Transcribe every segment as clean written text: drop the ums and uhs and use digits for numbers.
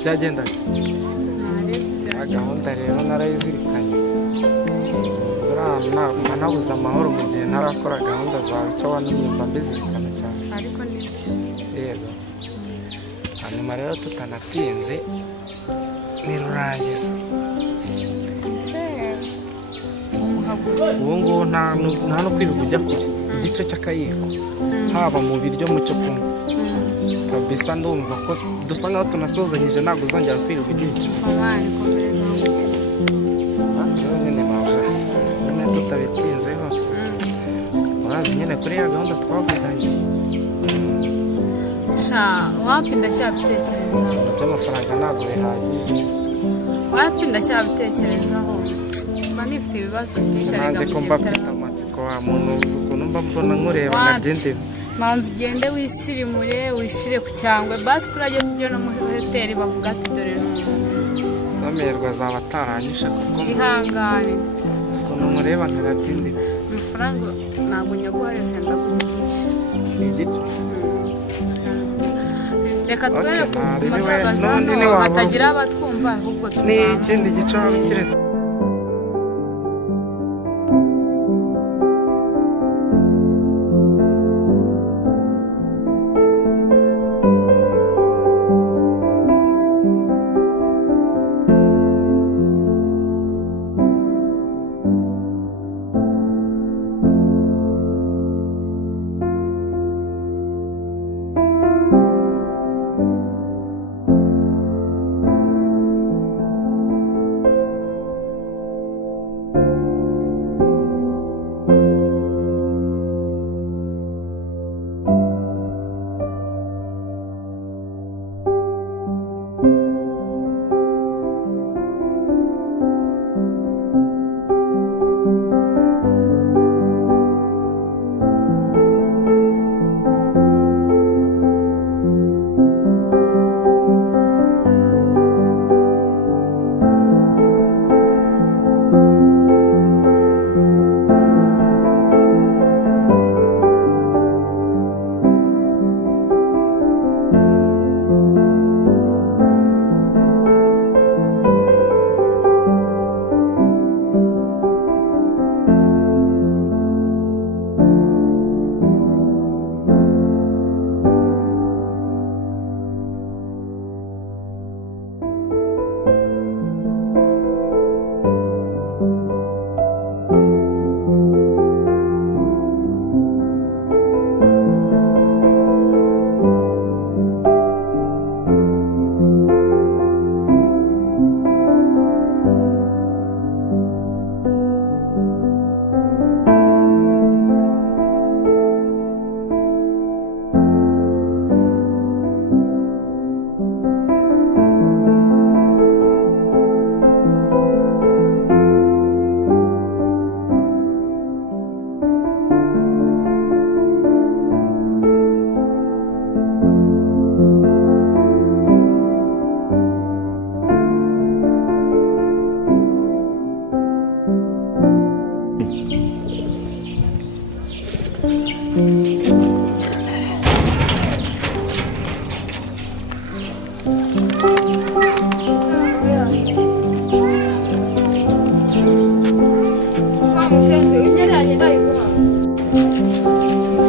byagenda gahunda rero narayizirikanye urana nabuze amahoro mu gihe ntarakora gahunda zawe cyo wanumva mbizirikana cyane ariko nibyo yego hanyuma rero tutanatinze nirurangiza ubu ngubu nta no kwirirwa ujya kure igice cy'akayiko haba mu biryo mu cyo kunywa kabisa ndumva ko dusa nkaho tunasozanyije ntabwo uzongera kwirirwa ugira ikintu nyine nawe tutabitinzeho urazi nyine kuri ya gahunda twavuganye wapi ndacyabitekerezaho by'amafaranga ntabwo bihagije wapi ndacyabitekerezaho mba nifite ibibazo byinshi nanjye ko mba mfite amatsiko wa muntu uzi ukuntu mba mbona nkureba nabyendemo manzi ugende wisirimure wishire ku cyangwe basi turajya tujya no muri hoteli bavuga ati dore samerwa zaba ataranyisha kuko ihangane ukuntu nkureba nkanabyendemo amafaranga ntabwo nyaguhareze ndakugisha ni igice reka twere ku matagazano hatagira abatwumva ahubwo ni ikindi gice waba ukiretse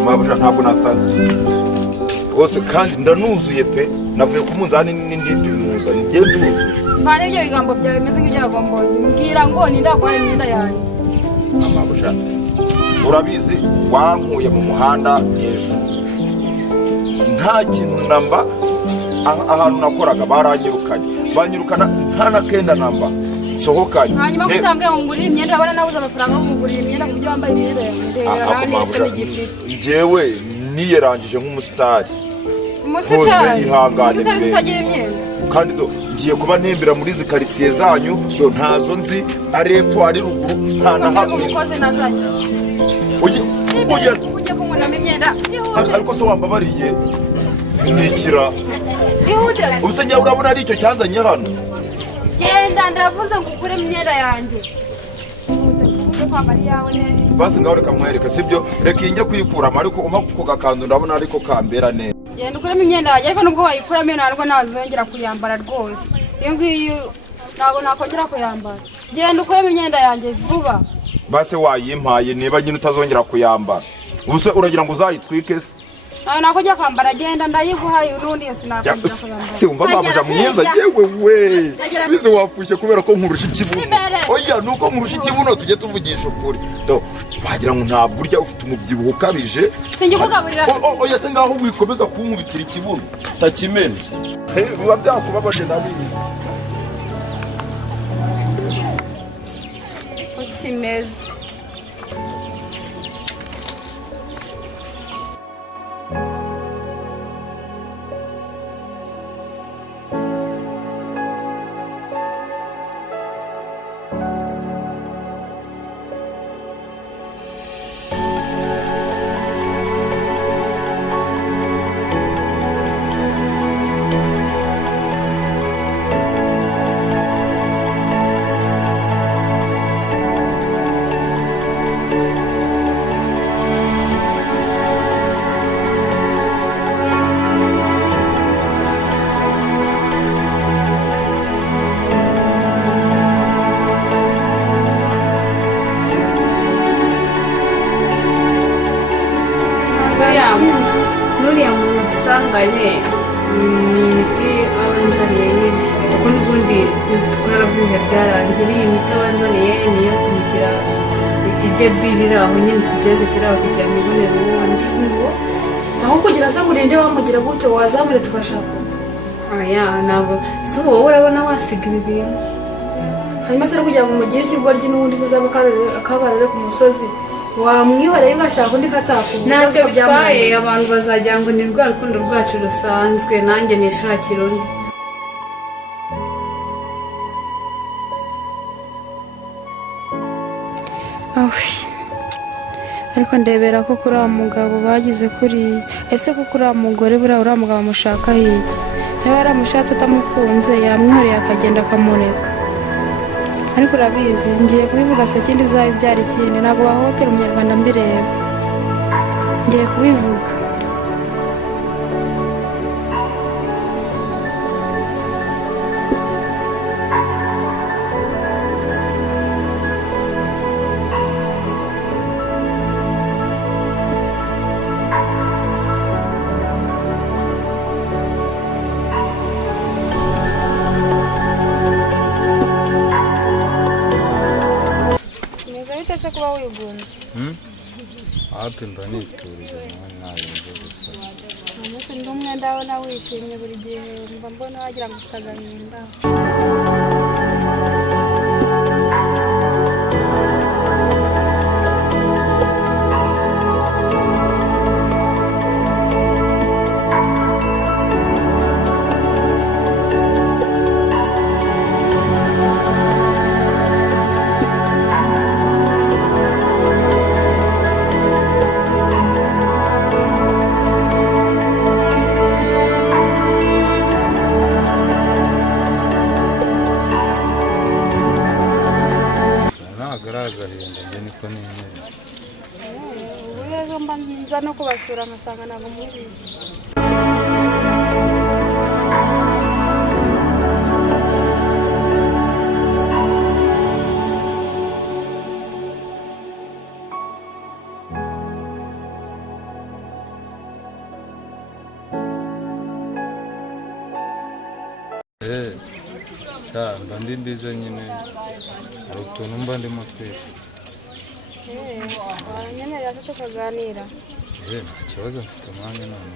mabuja ntabwo nasaze rwose kandi ndanuzuye pe navuye ku munzani n'indi bimuza ngiye nduzuye mvana ibyo bigambo byawe bimeze nk'ibyagombozi mbwira ngo nindagwaye imyenda yanjye mabuja urabizi wankuye mu muhanda ejo nta kintu namba ahantu nakoraga baranyirukanye banyirukana nta na kenda namba nsohokanye hanyuma kutambwe ngurira imyenda abana nabuze amafaranga yo kugurira imyenda ku byo wambaye imyenda yawe njyewe niyerangije nk'umusitari umusitari yihangane utagira imyenda kandi ngiye kuba ntembera muri izi karitsiye zanyu yo ntazo nzi ari epfo ari ruguru nta na hamwe umukozi nazanye ujye kunkuramo imyenda ariko se wambabariye nikira ihute ubuse njyewe urabona ari icyo cyanzanye hano genda ndavuze ngo ukure imyenda yanjye basi ngaho reka nkwereke sibyo reka iyi njye kuyikuramo ariko umpa ku gakanzu ndabona ariko kambera neza genda ukuremo imyenda yanjye ariko nubwo wayikuramo ntabwo ntazongera kuyambara rwose iyo ngiyo ntabwo nakongera kuyambara genda ukuremo imyenda yanjye vuba basi wayimpaye niba nyine utazongera kuyambara ubuse uragira ngo uzayitwike se nakongera kwambara genda ndayiguhaye n'undi yose nakongera kuyambara si umva mabuja mwiza yewe we size wafushe kubera ko nkurusha ikibuno oya nuko nkurusha ikibuno tujye tuvugisha ukuri wagira ngo ntabwo urya ufite umubyibuho ukabije sinjye kugaburira oya se ngaho wikomeza kunkubitira ikibuno utakimena biba byakubabaje nabizi ukimeze nuriya muntu dusanganye ni imiti abanzaniye nyine kuko n'ubundi twaravuye byaranze iriya miti abanzaniye niyo kumugira idebiri iri aho nyine ikizeze kiri aho kugira ngo ibonere ubundi aho kugira ngo urinde wamugira gutyo wazamuretse ugashaka aya ntabwo si wowe urabona wasiga ibi bintu hanyuma se kugira ngo umugire ikigoryi n'ubundi uzaba akabarore ku musozi wamwihoreye ugashaka undi katakubuza ntacyo bitwaye abantu bazagira ngo ni rwa rukundo rwacu rusanzwe nanjye nishakira undi ariko ndebera ko kuri wa mugabo bagize kuriya ese ko kuri wa mugore buriya uriya mugabo amushakaho iki yaba yaramushatse atamukunze yamwihoreye akagenda akamureka ariko urabizi ngiye kubivuga se ikindi izaba ibyara ikindi ntabwo bahohotera umunyarwanda mbireba ngiye kubivuga ese kuba wigunze hapi mba niturije nayo gusa umunsi ndi umwe ndabona wishimye buri gihe mba mbona wagira ngo utagahinda nza no kubasura nkasanga ntabwo mubizi mba ndi mbize nyine hari utuntu mba ndimo twese wanyemerera se tukaganira nta kibazo mfite umwanya none